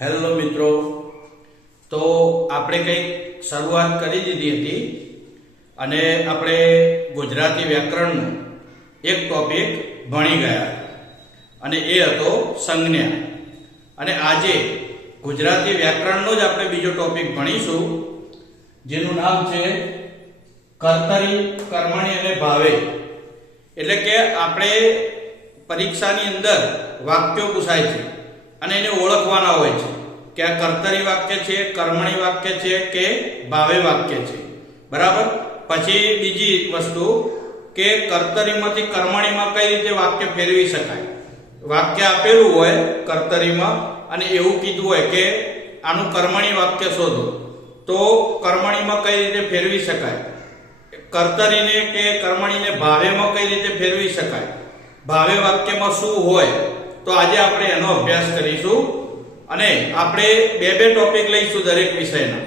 Hello મિત્રો. તો આપણે કંઈક શરૂઆત કરી દીધી હતી અને આપણે ગુજરાતી વ્યાકરણનો એક ટોપિક ભણી ગયા અને એ હતો સંજ્ઞા. અને આજે ગુજરાતી વ્યાકરણનો જ આપણે બીજો ટોપિક ભણીશું, જેનું નામ છે કર્તરી, કર્મણી અને ભાવે. એટલે કે આપણે પરીક્ષાની અંદર વાક્યો પૂછાય છે. અને એને ઓળખવાના હોય છે કે આ કર્તરી વાક્ય છે, કર્મણી વાક્ય છે કે ભાવે વાક્ય છે. બરાબર? પછી બીજી વસ્તુ કે કર્તરીમાંથી કર્મણીમાં કઈ રીતે વાક્ય ફેરવી શકાય? વાક્ય આપેલું હોય કર્તરીમાં અને એવું કીધું હોય કે આનું કર્મણી વાક્ય શોધો. તો કર્મણીમાં કઈ રીતે ફેરવી શકાય? કર્તરીને કે કર્મણીને ભાવેમાં કઈ રીતે ફેરવી શકાય? ભાવે વાક્યમાં શું હોય? તો આજે આપણે એનો અભ્યાસ કરીશું અને આપણે બે બે ટોપિક લઈશું દરેક વિષયના.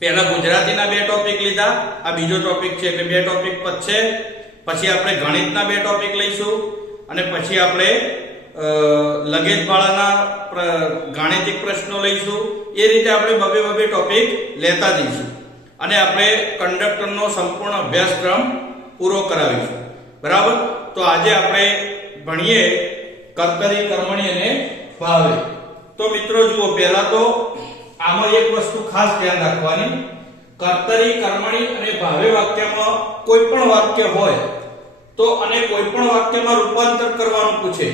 પહેલા ગુજરાતીના બે ટોપિક લીધા, આ બીજો ટોપિક છે એટલે બે ટોપિક છે. પછી આપણે ગણિતના બે ટોપિક લઈશું અને પછી આપણે લગેજવાળાના ગાણિતિક પ્રશ્નો લઈશું. એ રીતે આપણે બબે બબે ટોપિક લેતા જઈશું. અને આપણે કંડક્ટરનો સંપૂર્ણ અભ્યાસક્રમ પૂરો કરાવીશું. બરાબર? તો આજે આપણે ભણીએ કર્તરી કર્મણી અને ભાવે. તો મિત્રો જુઓ, પહેલા તો આમાં એક વસ્તુ ખાસ ધ્યાન રાખવાની. કર્તરી કર્મણી અને ભાવે વાક્યમાં કોઈ પણ વાક્ય હોય, તો અને કોઈ પણ વાક્યમાં રૂપાંતર કરવાનું પૂછે,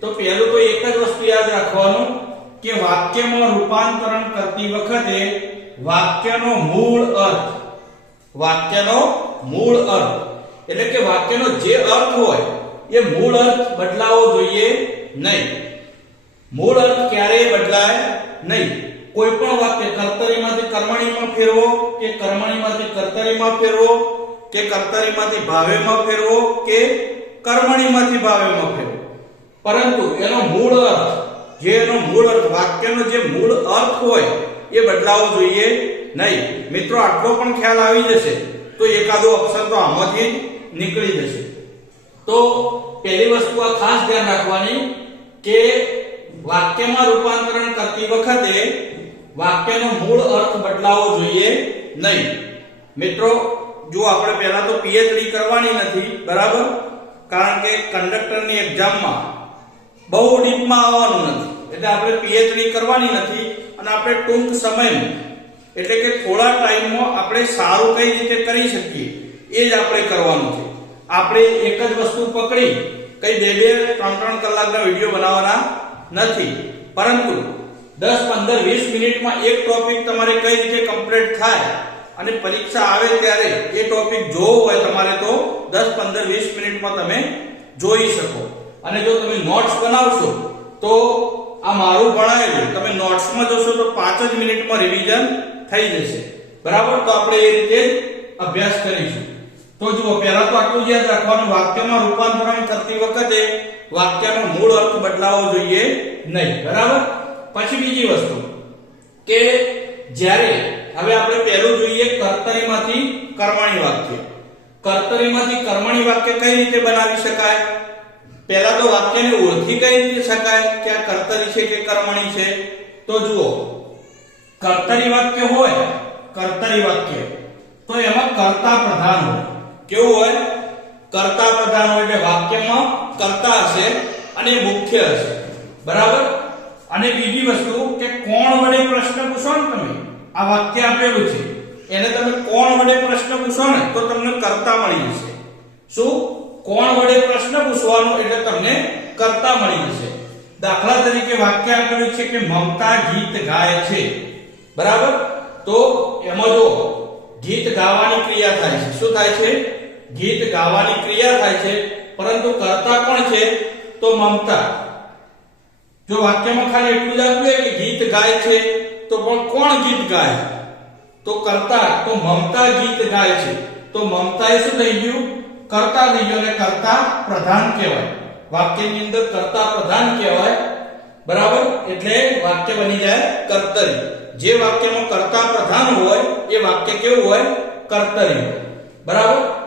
તો પહેલું તો એક જ વસ્તુ યાદ રાખવાનું કે વાક્યમાં રૂપાંતરણ કરતી વખતે વાક્યનો મૂળ અર્થ, વાક્યનો મૂળ અર્થ. એટલે કે વાક્યનો જે અર્થ હોય એ મૂળ અર્થ બદલાવો જોઈએ નહીં. મૂળ અર્થ ક્યારેય બદલાય નહીં. કોઈ પણ વાક્ય કર્તરીમાંથી કર્મણીમાં ફેરવો કે કર્મણીમાંથી કર્તરીમાં ફેરવો કે કર્તરીમાંથી ભાવેમાં ફેરવો કે કર્મણીમાંથી ભાવેમાં ફેરવો. પરંતુ એનો મૂળ અર્થ, જે એનો મૂળ અર્થ, વાક્યનો જે મૂળ અર્થ હોય, એ બદલાવો જોઈએ નહીં. મિત્રો, આટલો પણ ખ્યાલ આવી જશે, તો એકાદો અક્ષર તો આમાંથી નીકળી જશે. તો પહેલી વસ્તુ આ ખાસ ધ્યાન રાખવાની કે વાક્યમાં રૂપાંતરણ કરતી વખતે વાક્યનો મૂળ અર્થ બદલાવો જોઈએ નહીં. મિત્રો, જો આપણે પહેલા તો પીએચડી કરવાની નથી, બરાબર? કારણ કે કંડક્ટરની એક્ઝામમાં બહુ ડીપમાં આવવાનું નથી. એટલે આપણે પીએચડી કરવાની નથી અને આપણે ટૂંક સમયમાં, એટલે કે થોડા ટાઈમમાં આપણે સારું કઈ રીતે કરી શકીએ, એ જ આપણે કરવાનું છે. આપણે એક જ વસ્તુ પકડી, કઈ બે બે, ત્રણ ત્રણ કલાકના વીડિયો બનાવવાના નથી. પરંતુ દસ, પંદર, વીસ મિનિટમાં એક ટોપિક તમારે કઈ રીતે કમ્પ્લીટ થાય અને પરીક્ષા આવે ત્યારે એ ટોપિક જોવો હોય તમારે તો દસ, પંદર, વીસ મિનિટમાં તમે જોઈ શકો. અને જો તમે નોટ્સ બનાવશો, તો આ મારું ભણાયેલું તમે નોટ્સમાં જોશો તો પાંચ જ મિનિટમાં રિવિઝન થઈ જશે. બરાબર? તો આપણે એ રીતે અભ્યાસ કરીશું. તો જુઓ, પહેલા તો આટલું યાદ રાખવાનું, વાક્યમાં રૂપાંતરણ કરતી વખતે વાક્યનો મૂળ અર્થ બદલાવો જોઈએ નહીં, બરાબર? પછી બીજી વસ્તુ કે જ્યારે, હવે આપણે પહેલું જોઈએ કર્તરીમાંથી કર્મણી વાક્ય. કર્તરીમાંથી કર્મણી વાક્ય કઈ રીતે બનાવી શકાય? પહેલા તો વાક્યને ઓળખી કઈ રીતે શકાય કે આ કર્તરી છે કે કર્મણી છે? તો જુઓ, કર્તરી વાક્ય હોય, કર્તરી વાક્ય. તો એમાં કર્તા પ્રધાન હોય. કેવું હોય? કર્તા પ્રધાન હોય એટલે વાક્યમાં, કર્તા હશે અને મુખ્ય હશે. બરાબર? અને બીજી વસ્તુ કે કોણ વડે પ્રશ્ન પૂછો ને તમે? આ વાક્ય આપેલું છે. એને તમે કોણ વડે પ્રશ્ન પૂછો ને, તો તમને કર્તા મળી જશે. શું? કોણ વડે પ્રશ્ન પૂછવાનો એટલે તમને કર્તા મળી જશે. દાખલા તરીકે વાક્ય આપેલું છે કે મમતા ગીત ગાય છે. બરાબર? તો એમાં જો ગીત ગાવાની ક્રિયા થાય છે. શું થાય છે? ગીત ગાવાની ક્રિયા થાય છે, પરંતુ કર્તા કોણ છે? તો મમતા. જો વાક્યમાં ખાલી એટલું જ આપ્યું હોય કે ગીત ગાય છે, તો પણ કોણ ગીત ગાય? તો કર્તા, તો મમતા ગીત ગાય છે. તો મમતા એ શું થઈ ગયું? કર્તા થઈ ગયું, અને કર્તા પ્રધાન કહેવાય. વાક્યની અંદર કર્તા પ્રધાન કહેવાય. બરાબર? એટલે વાક્ય બની જાય કર્તરી જે વાક્યમાં કર્તા પ્રધાન હોય, એ વાક્ય કેવું હોય? કર્તરી હોય બરાબર?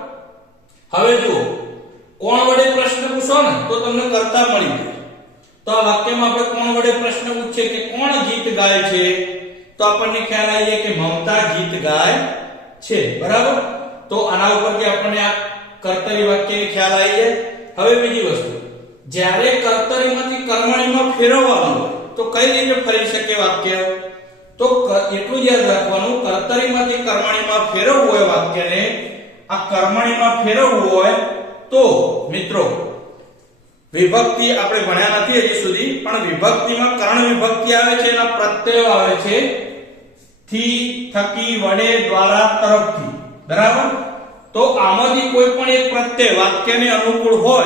હવે જુઓ, કોણ વડે પ્રશ્ન પૂછો ને, તો તમને કર્તા મળી જાય. તો આ વાક્યમાં આપણે કોણ વડે પ્રશ્ન પૂછે કે કોણ ગીત ગાય છે? તો આપણને ખ્યાલ આવી કે મમતા ગીત ગાય છે, બરાબર? તો આના ઉપરથી આપણને આ કર્તરી વાક્યની ખ્યાલ આવી જાય. હવે બીજી વસ્તુ, જ્યારે કર્તરીમાંથી કર્મણીમાં ફેરવવાનું તો કઈ રીતે ફરી શકે વાક્ય? તો એટલું જ યાદ રાખવાનું, કર્તરીમાંથી કર્મણીમાં ફેરવવું હોય વાક્યને આ કર્મણીમાં ફેરવવું હોય તો, મિત્રો, વિભક્તિ આપણે ભણ્યા નથી હજી સુધી, પણ વિભક્તિમાં કર્ણ વિભક્તિ આવે છે, એના પ્રત્યયો આવે છે, થી, થકી, વડે, દ્વારા, તરફથી. બરાબર? તો આમાંથી કોઈ પણ એક પ્રત્યય વાક્યને અનુકૂળ હોય,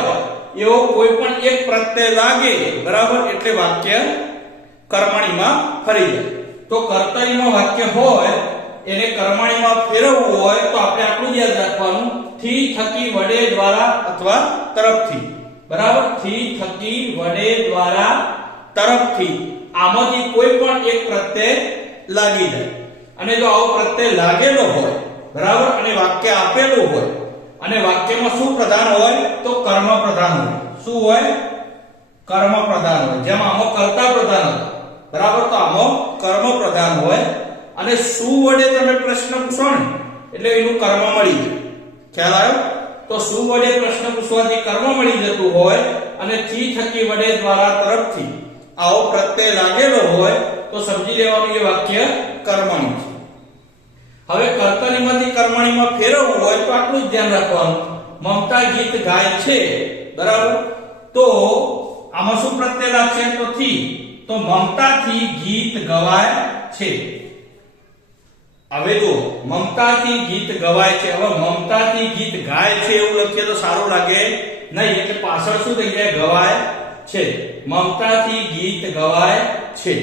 એવો કોઈ પણ એક પ્રત્યય લાગે, બરાબર? એટલે વાક્ય કર્મણીમાં ફરી જાય. તો કર્તરીમાં વાક્ય હોય એને કર્મણીમાં ફેરવવું હોય તો આપણે આટલું યાદ રાખવાનું થી થકી વડે દ્વારા અથવા તરફથી. બરાબર? થી થકી વડે દ્વારા તરફથી. આમાંથી કોઈ પણ એક પ્રત્યય લાગી જાય. અને જો આવો પ્રત્યય લાગેલો હોય, બરાબર? અને વાક્ય આપેલું હોય, અને વાક્યમાં શું પ્રધાન હોય? તો કર્મ પ્રધાન હોય. શું હોય? કર્મ પ્રધાન હોય. જેમ આમો કર્તા પ્રધાન હોય, બરાબર? તો આમો કર્મ પ્રધાન હોય. અને શું વડે તમે પ્રશ્ન પૂછો ને, એટલે એનું કર્મ મળી જાય. ખ્યાલ આવ્યો? તો શું વડે પ્રશ્ન પૂછવાથી કર્મ મળી જતું હોય અને થી થકી વડે દ્વારા તરફથી આવો પ્રત્યય લાગેલો હોય, તો સમજી લેવાનું એ વાક્ય કર્મણી છે. હવે કર્તનીમાંથી કર્મણીમાં ફેરવવું હોય તો આટલું જ ધ્યાન રાખવાનું. મમતા ગીત ગાય છે, બરાબર? તો આમાં શું પ્રત્યય લાગશે? તો થી, તો મમતાથી ગીત ગવાય છે. હવે જો મમતાથી ગીત ગવાય છે, હવે મમતાથી ગીત ગાય છે એવું લખીએ તો સારું લાગે. નહીં, એટલે પાછળ શું થઈ જાય? ગવાય છે. મમતાથી ગીત ગવાય છે.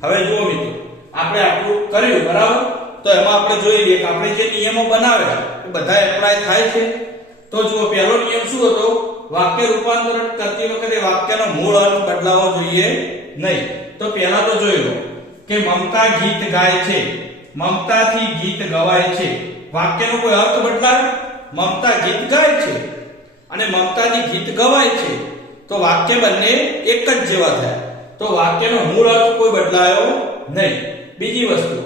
હવે જુઓ મિત્રો, આપણે આટલું કર્યું, બરાબર? તો એમાં આપણે જોઈએ કે આપણે જે નિયમો બનાવ્યા, એ બધા એપ્લાય થાય છે. તો જુઓ, પહેલો નિયમ શું હતો? વાક્ય રૂપાંતરણ કરતી વખતે વાક્યનો મૂળ અર્થ બદલાવો જોઈએ નહીં. તો પહેલા તો જોઈ કે મમતા ગીત ગાય છે. મમતાથી ગીત ગવાય છે. વાક્યનો કોઈ અર્થ બદલાય? મમતા ગીત ગાય છે. અને મમતાથી ગીત ગવાય છે. તો વાક્ય બંને એક જ જેવા થયા. તો વાક્યનો મૂળ અર્થ કોઈ બદલાયો નહીં. બીજી વસ્તુ.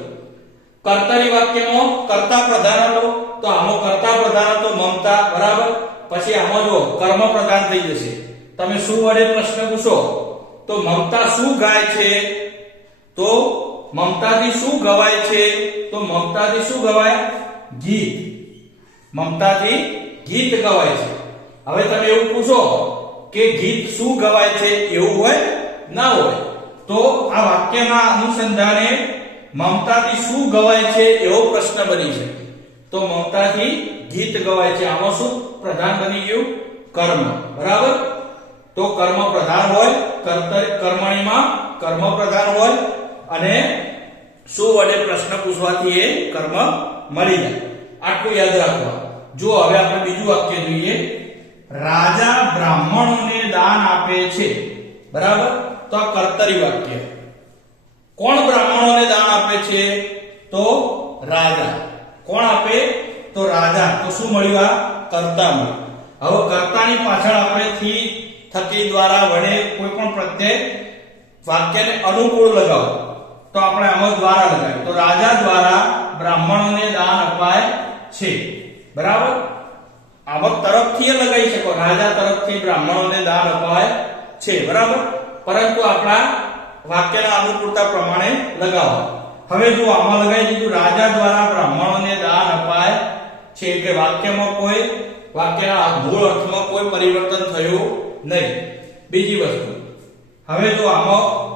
કર્તારી વાક્યમાં કર્તા પ્રધાન હતો. તો આમાં કર્તા પ્રધાન હતો મમતા, બરાબર? પછી આમાં જો કર્મ પ્રધાન થઈ જશે. તમે શું વડે પ્રશ્ન પૂછો? તો મમતા શું ગાય છે? તો મમતાથી શું ગવાય છે? તો મમતાથી શું ગવાય? ગીત. મમતાથી ગીત ગવાય છે. હવે તમે એવું પૂછો કે ગીત શું ગવાય છે? એવું હોય? ના હોય. તો આ વાક્યના અનુસંધાને મમતાથી શું ગવાય છે? એવો પ્રશ્ન બની છે તો મમતાથી ગીત ગવાય છે. આમાં શું? પ્રધાન બની ગયું કર્મ. બરાબર? તો કર્મ પ્રધાન હોય, કર્તર કર્મણીમાં કર્મ પ્રધાન હોય અને શું વડે પ્રશ્ન પૂછવાથી એ કર્મ મળી જાય. આટલું યાદ રાખવા. જો હવે આપણે બીજું વાક્ય જોઈએ. રાજા બ્રાહ્મણોને દાન આપે છે. બરાબર? તો આ કર્તરી વાક્ય. કોણ બ્રાહ્મણોને દાન આપે છે? તો રાજા. કોણ આપે? તો રાજા. તો શું મળ્યું આ? કર્તા મળ્યું. હવે કર્તાની પાછળ આપણે થી થકી દ્વારા વડે કોઈ પણ પ્રત્યે વાક્યને અનુકૂળ લગાવો. તો આપણે આમાં દ્વારા લગાવીએ તો રાજા દ્વારા બ્રાહ્મણોને દાન અપાય છે. બરાબર? આવક તરફથી લગાવી શકો. રાજા તરફથી બ્રાહ્મણોને દાન અપાય છે. બરાબર? પરંતુ આપણા વાક્યના અનુકૂળતા પ્રમાણે લગાવો. હવે જો આમાં લગાવી દીધું, રાજા દ્વારા બ્રાહ્મણોને દાન અપાય છે. એટલે વાક્યમાં કોઈ, વાક્યના મૂળ અર્થમાં કોઈ પરિવર્તન થયું નહીં. બીજી વસ્તુ. હવે જો આમાં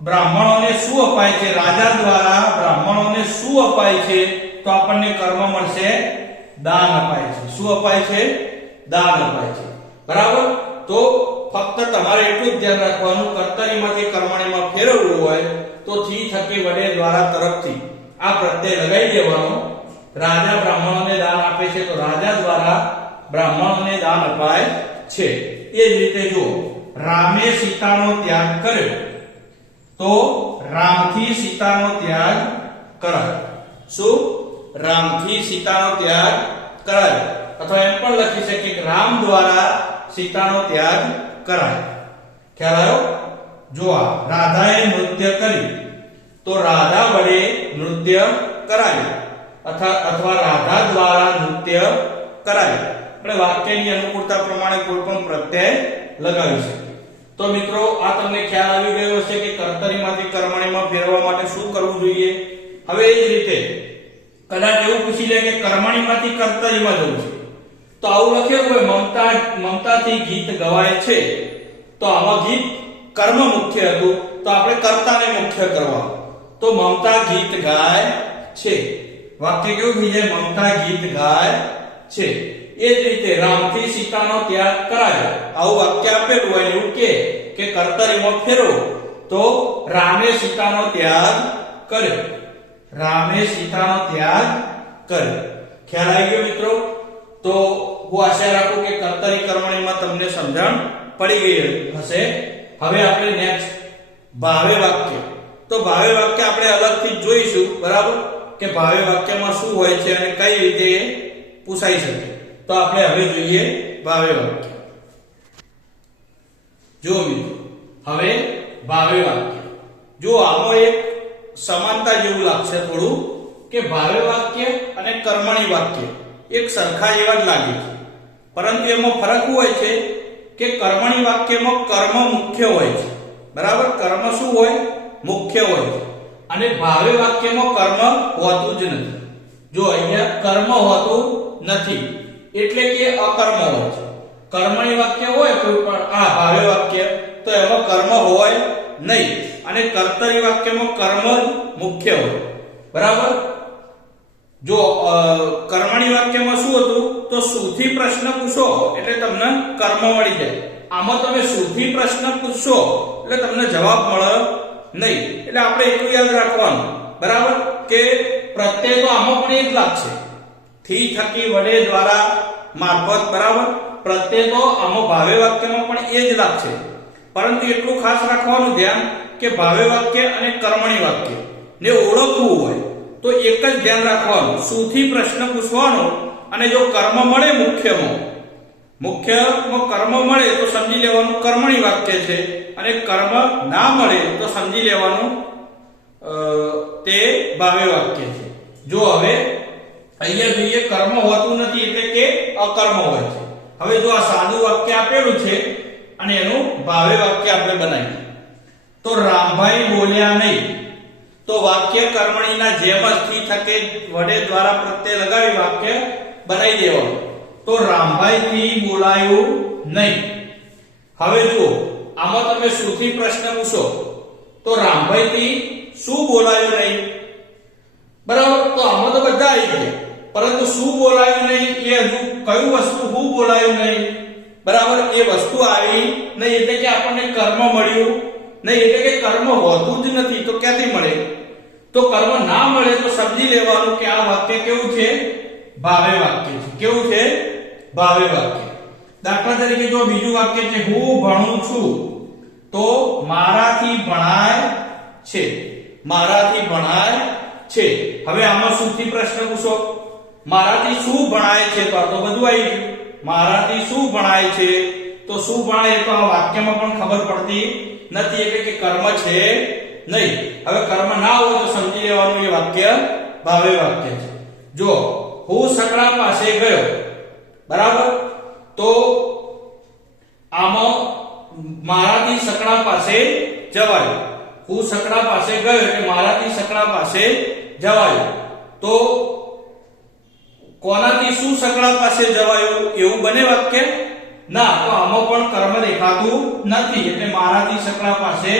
બ્રાહ્મણોને શું અપાય છે? રાજા દ્વારા બ્રાહ્મણોને શું અપાય છે? તો આપણને કર્મ મળશે, દાન અપાય છે. શું અપાય છે? દાન અપાય છે. બરાબર? તો ફક્ત તમારે એટલું જ ધ્યાન રાખવાનું કર્તરીમાંથી કર્મણીમાં ફેરવવું હોય, તો થી થકી વડે દ્વારા તરફથી આ પ્રત્યય લગાવી દેવાનો. રાજા બ્રાહ્મણોને દાન આપે છે, તો રાજા દ્વારા બ્રાહ્મણોને દાન અપાય છે. એ જ રીતે જો રામે સીતાનો ત્યાગ કર્યો. તો રામથી સીતાનો ત્યાગ કરાય. શું? રામથી સીતાનો ત્યાગ કરાય. અથવા એમ પણ લખી શકીએ કે રામ દ્વારા સીતાનો ત્યાગ કરાય. ખ્યાલ આવ્યો? જો આ રાધાએ નૃત્ય કર્યું તો રાધા વડે નૃત્ય કરાયું. અથવા અથવા રાધા દ્વારા નૃત્ય કરાયું. આપણે વાક્યની અનુકૂળતા પ્રમાણે કોઈ પણ પ્રત્યય લગાવી શકીએ. તો મિત્રો, આ તમને ખ્યાલ આવી ગયો હશે કે કર્તરીમાંથી કર્મણીમાં ફેરવવા માટે શું કરવું જોઈએ? હવે એ જ રીતે, કદાચ એવું પૂછી લે કે કર્મણીમાંથી કર્તરીમાં જવું છે. તો આવું લખ્યું હોય, મમતા, મમતાથી ગીત ગવાય છે. તો આમાં ગીત કર્મ મુખ્ય હતું, તો આપણે કર્તાને મુખ્ય કરવા. તો મમતા ગીત ગાય છે. વાક્ય કેવું થઈ જાય? મમતા ગીત ગાય છે. એ જ રીતે રામથી સીતાનો ત્યાગ કરાયો. આવું વાક્ય આપેલું હોય એવું કે કે કર્તરીમાં ફેરવો તો રામે સીતાનો ત્યાગ કર્યો. રામે સીતાનો ત્યાગ કર્યો. ખ્યાલ આવી ગયો મિત્રો? તો હું આશા રાખું કે કર્તરી કર્મણીમાં તમને સમજણ પડી ગઈ હશે. હવે આપણે નેક્સ્ટ ભાવે વાક્ય. તો ભાવે વાક્ય આપણે અલગથી જોઈશું, બરાબર? કે ભાવે વાક્યમાં શું હોય છે અને કઈ રીતે પૂછાઈ શકે. તો આપણે હવે જોઈએ ભાવે વાક્ય જો મિત્રો, હવે ભાવે વાક્ય જો આમાં એક સમાનતા જેવું લાગશે થોડું કે ભાવે વાક્ય અને કર્મણી વાક્ય. એક સરખા જેવા જ લાગે છે. પરંતુ એમાં ફરક હોય છે કે કર્મણી વાક્યમાં કર્મ મુખ્ય હોય છે. બરાબર? કર્મ શું હોય? મુખ્ય હોય છે. અને ભાવે વાક્યમાં કર્મ હોતું જ નથી. જો અહીંયા કર્મ હોતું નથી એટલે કે અકર્મ હોય છે. કર્મણી વાક્ય હોય કોઈ પણ આ ભાવે વાક્ય, તો એમાં કર્મ હોય નહીં. અને કર્તરી વાક્યમાં કર્મ જ મુખ્ય હોય. બરાબર? જો કર્મણી વાક્યમાં શું હતું? તો સુથી પ્રશ્ન પૂછો, એટલે તમને કર્મ મળી જાય. આમાં તમે સુથી પ્રશ્ન પૂછશો, એટલે તમને જવાબ મળે નહીં. એટલે આપણે એટલું યાદ રાખવાનું. બરાબર? કે પ્રત્યય તો આમાં પણ એ જ લાગશે. થી થકી વડે દ્વારા મારફત, બરાબર? પ્રત્યે તો આમાં ભાવે વાક્યમાં પણ એ જ લાગશે પરંતુ એટલું ખાસ રાખવાનું ધ્યાન કે ભાવે વાક્ય અને કર્મણી વાક્ય ને ઓળખવું હોય તો એક જ ધ્યાન રાખવાનું. સુથી પ્રશ્ન પૂછવાનો અને જો કર્મ મળે મુખ્યમાં મુખ્યમાં કર્મ મળે તો સમજી લેવાનું કર્મણી વાક્ય છે અને કર્મ ના મળે તો સમજી લેવાનું તે ભાવે વાક્ય છે. જો હવે અહીંયા જોઈએ કર્મ હોતું નથી એટલે કે અકર્મ હોય છે. હવે જો આ સાદું વાક્ય આપેલું છે અને એનું ભાવે વાક્ય આપણે બનાવીએ. તો રામભાઈ બોલ્યા નહીં. તો વાક્ય કર્મણીના જેમ જ થી થકે વડે દ્વારા પ્રત્યય લગાવી વાક્ય બનાવી દેવાનું. તો રામભાઈ થી બોલાયું નહીં. હવે જુઓ, આમાં તમે સુથી પ્રશ્ન પૂછો. તો રામભાઈ થી શું બોલાયું નહીં? બરાબર? તો આમાં તો બધા આવી ગયા. પરંતુ શું બોલાયું નહીં એ હજુ કયું વસ્તુ, હું બોલાયું નહીં? બરાબર, એ વસ્તુ આવી નહીં એટલે કે આપણને કર્મ મળ્યું નહીં એટલે કે કર્મ હોતું જ નથી, તો ક્યાંથી મળે? તો કર્મ ના મળે તો સમજી લેવાનું કે આ વાક્ય કેવું છે? ભાવે વાક્ય છે. કેવું છે? ભાવે વાક્ય. દાખલા તરીકે જો બીજું વાક્ય છે, હું ભણું છું, તો મારાથી ભણાય છે. મારાથી ભણાય છે. હવે આમાં શુંથી પ્રશ્ન પૂછો. મારાથી શું ભણાય છે તો આ તો બધું આવી ગયું. મારાથી શું ભણાય છે તો શું ભણાય તો આ વાક્યમાં પણ ખબર પડતી નથી. એટલે કે કર્મ છે નહીં. હવે કર્મ ના હોય તો સમજી લેવાનું એ વાક્ય ભાવે વાક્ય છે. જો હું સકડા પાસે ગયો, બરાબર? તો આમાં મારાથી સકડા પાસે જવાય. હું સકડા પાસે ગયો એટલે મારાથી સકડા પાસે જવાય. તો કોનાથી શું સંકળા પાસે જવાયું એવું બને વાક્ય? ના, તો આમાં પણ કર્મ દેખાતું નથી, એટલે મારાથી સંકળા પાસે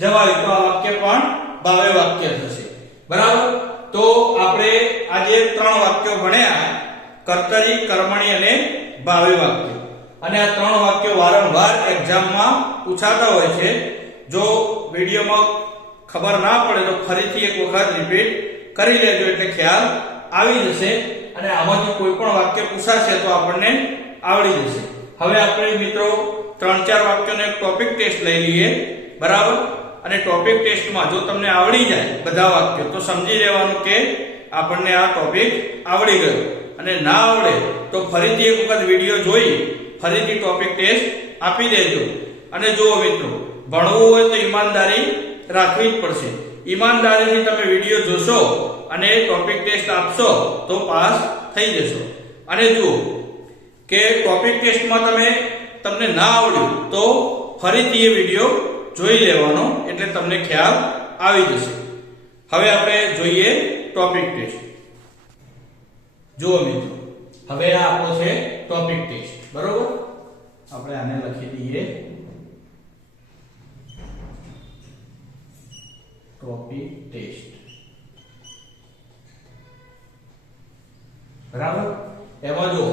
જવાયું. તો આ વાક્ય પણ ભાવે વાક્ય થશે. બરાબર? તો આપણે આજે ત્રણ વાક્યો ભણ્યા, કર્તરી, કર્મણી અને ભાવે વાક્ય. અને આ ત્રણ વાક્યો વારંવાર એક્ઝામમાં પૂછાતા હોય છે. જો વિડીયોમાં ખબર ના પડે તો ફરીથી એક વખત રિપીટ કરી લેજો, એટલે ખ્યાલ આવી જશે. અને આમાંથી કોઈ પણ વાક્ય પૂછાશે તો આપણને આવડી જશે. હવે આપણે મિત્રો ત્રણ ચાર વાક્યોનો એક ટોપિક ટેસ્ટ લઈ લઈએ. બરાબર? અને ટોપિક ટેસ્ટમાં જો તમને આવડી જાય બધા વાક્યો, તો સમજી લેવાનું કે આપણને આ ટોપિક આવડી ગયો. અને ના આવડે તો ફરીથી એક વખત વીડિયો જોઈ, ફરીથી ટોપિક ટેસ્ટ આપી દેજો. અને જુઓ મિત્રો, ભણવું હોય તો ઈમાનદારી રાખવી જ પડશે. ઈમાનદારીથી તમે વીડિયો જોશો અને ટોપિક ટેસ્ટ આપશો તો પાસ થઈ જશો. અને જુઓ કે ટોપિક ટેસ્ટમાં તમે તમને ના આવડ્યું તો ફરીથી એ વીડિયો જોઈ લેવાનો એટલે તમને ખ્યાલ આવી જશે. હવે આપણે જોઈએ ટોપિક ટેસ્ટ જુઓ મિત્રો, હવે આ આપણો છે ટોપિક ટેસ્ટ બરોબર? આપણે આને લખી દઈએ. ટોપિક ટેસ્ટ બરાબર? એમાં જો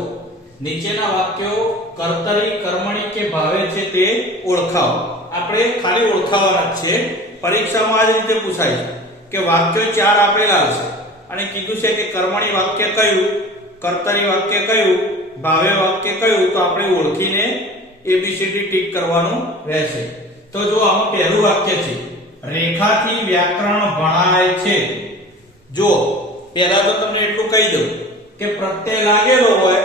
નીચેના વાક્યો કર્તરી, કર્મણી કે ભાવે છે તે ઓળખાવો આપણે ખાલી ઓળખાવાના છે પરીક્ષામાં આ રીતે પૂછાય છે કે વાક્યો ચાર આપેલા હશે અને કીધું છે કે કર્મણી વાક્ય કયું, કર્તરી વાક્ય કયું, ભાવે વાક્ય કયું, તો આપણે ઓળખીને એબીસીડી ટીક કરવાનું રહેશે. તો જો આમાં પહેલું વાક્ય છે, રેખાથી વ્યાકરણ ભણાય છે. જો પહેલા તો તમને એટલું કહી દઉં. કે પ્રત્યય લાગેલો હોય,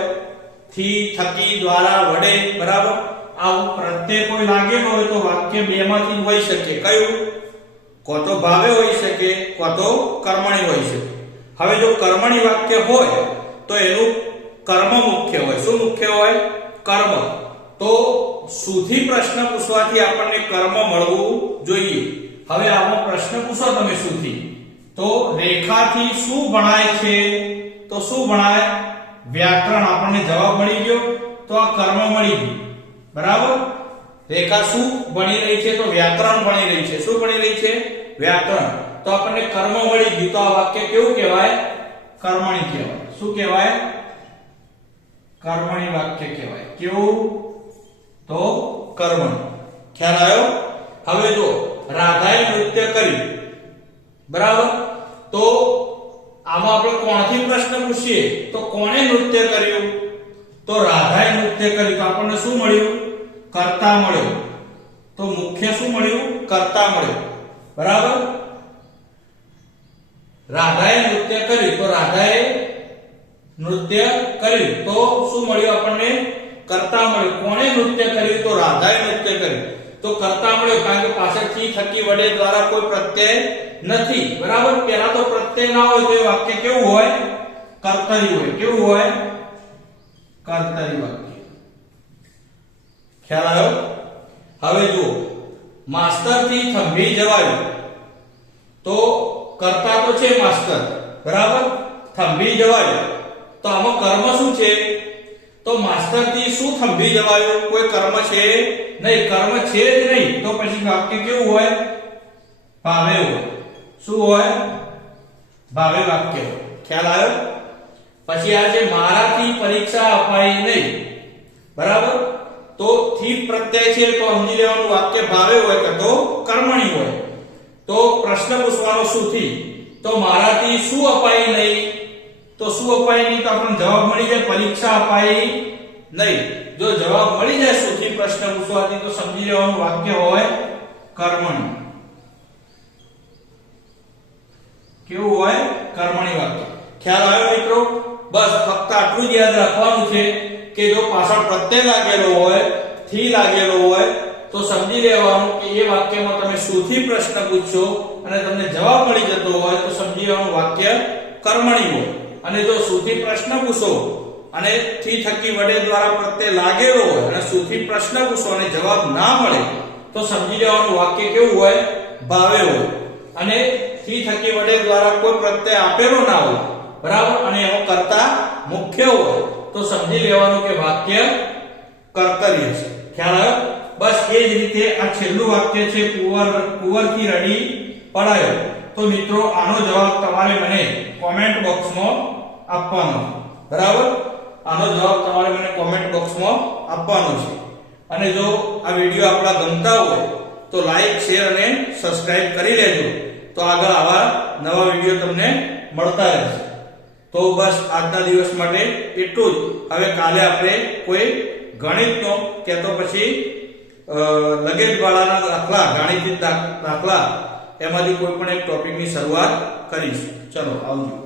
થી થકી દ્વારા વડે, બરાબર? આવું પ્રત્યય કોઈ લાગેલો હોય તો વાક્ય બે માંથી હોઈ શકે. કયું? કો તો ભાવે હોઈ શકે, કો તો કર્મણી હોઈ શકે. હવે જો કર્મણી વાક્ય હોય, તો એનું કર્મ મુખ્ય હોય. શું મુખ્ય હોય? કર્મ. તો સુધી પ્રશ્ન પૂછવાથી આપણને કર્મ મળવું જોઈએ. હવે આવો પ્રશ્ન પૂછો તમે સુધી. તો રેખાથી શું ભણાય છે? તો શું ભણાય વ્યાકરણ આપણને જવાબ મળી ગયો, તો આ કર્મ મળી ગયું. બરાબર? રેખા શું ભણી રહી છે? તો વ્યાકરણ ભણી રહી છે. શું ભણી રહી છે? વ્યાકરણ. તો આપણને કર્મ મળી ગયું. તો આ વાક્ય કેવું કહેવાય? કર્મણી કહેવાય. શું કહેવાય? કર્મણી વાક્ય કહેવાય. કેવું? તો કર્મણી. ખ્યાલ આવ્યો? હવે જો રાધાએ નૃત્ય કર્યું. બરાબર? તો આમાં આપણે કોણથી પ્રશ્ન પૂછીએ? તો કોણે નૃત્ય કર્યું? તો રાધાએ નૃત્ય કર્યું. તો આપણને શું મળ્યું? કર્તા મળ્યું. તો મુખ્ય શું મળ્યું? કર્તા મળ્યું. બરાબર? રાધાએ નૃત્ય કર્યું. તો રાધાએ નૃત્ય કર્યું. તો શું મળ્યું આપણને? કર્તા મળ્યું. કોણે નૃત્ય કર્યું? તો રાધાએ નૃત્ય કર્યું. તો કર્તા મળ્યો કારણ કે પાછળથી થકી વડે દ્વારા કોઈ પ્રત્યય નથી બરાબર પહેલા તો પ્રત્યય ના હોય તો એ વાક્ય કેવું હોય કર્તરી હોય કેવું હોય કર્તરી વાક્ય ખ્યાલ આવ્યો હવે જુઓ માસ્ટરથી થંભી જવાયું તો કરતા તો છે માસ્ટર બરાબર થંભી જવાયું તો આમાં કર્મ શું છે તો માસ્ટરથી શું થંભી જવાયું? કોઈ કર્મ છે? નહીં, કર્મ છે જ નહીં. તો પછી વાક્ય કેવું હોય? ભાવે હોય. શું હોય? ભાવે વાક્ય. ખ્યાલ આવ્યો? પછી આ છે, મારાથી પરીક્ષા અપાઈ નહીં. બરાબર? તો થી પ્રત્યય છે, તો સમજી લેવાનું વાક્ય ભાવે હોય કે તો કર્મણી હોય. તો પ્રશ્ન પૂછવાનો શું થી? તો મારાથી શું અપાઈ નહીં? તો શું અપાય નહીં? તો આપણને જવાબ મળી જાય, પરીક્ષા અપાય નહીં. જો જવાબ મળી જાય સુથી પ્રશ્ન પૂછવાથી, તો સમજી લેવાનું વાક્ય હોય કર્મણી. કેવું હોય? કર્મણી વાક્ય. ખ્યાલ આવ્યો મિત્રો? બસ, ફક્ત આટલું જ યાદ રાખવાનું છે કે જો પાછળ પ્રત્યય લાગેલો હોય, થી લાગેલો હોય, તો સમજી લેવાનું કે એ વાક્યમાં તમે સુથી પ્રશ્ન પૂછશો અને તમને જવાબ મળી જતો હોય, તો સમજી લેવાનું વાક્ય કર્મણી હોય. અને જો સુથી પ્રશ્ન પૂછો અને થી થકી વડે દ્વારા પ્રત્યે લાગેલો હોય અને સુથી પ્રશ્ન પૂછો અને જવાબ ના મળે, તો સમજી લેવાનું વાક્ય કેવું હોય? ભાવે હોય. અને થી થકી વડે દ્વારા કોઈ પ્રત્યય આપેલો ના હોય, બરાબર? અને એનો કરતા મુખ્ય હોય, તો સમજી લેવાનું કે વાક્ય કર્તરી છે. ખ્યાલ બસ એ જ રીતે આ છેલ્લું વાક્ય છે, કુંવર કુંવરથી રડી પડાયો. તો મિત્રો, આનો જવાબ તમારે મને કોમેન્ટ બોક્સમાં આપવાનો. બરાબર? આનો જવાબ તમારે મને કોમેન્ટ બોક્સમાં આપવાનો છે. અને જો આ વીડિયો આપણા ગમતા હોય, તો લાઈક શેર અને સબસ્ક્રાઇબ કરી લેજો. તો આગળ આવા નવા વીડિયો તમને મળતા રહેશે. તો બસ આજના દિવસ માટે એટલું જ. હવે કાલે આપણે કોઈ ગણિતનો, કે તો પછી લગેજ વાળાના દાખલા, ગાણિતિક દાખલા એમાંથી કોઈ પણ એક ટોપિકની શરૂઆત કરીશું. ચલો આવજો.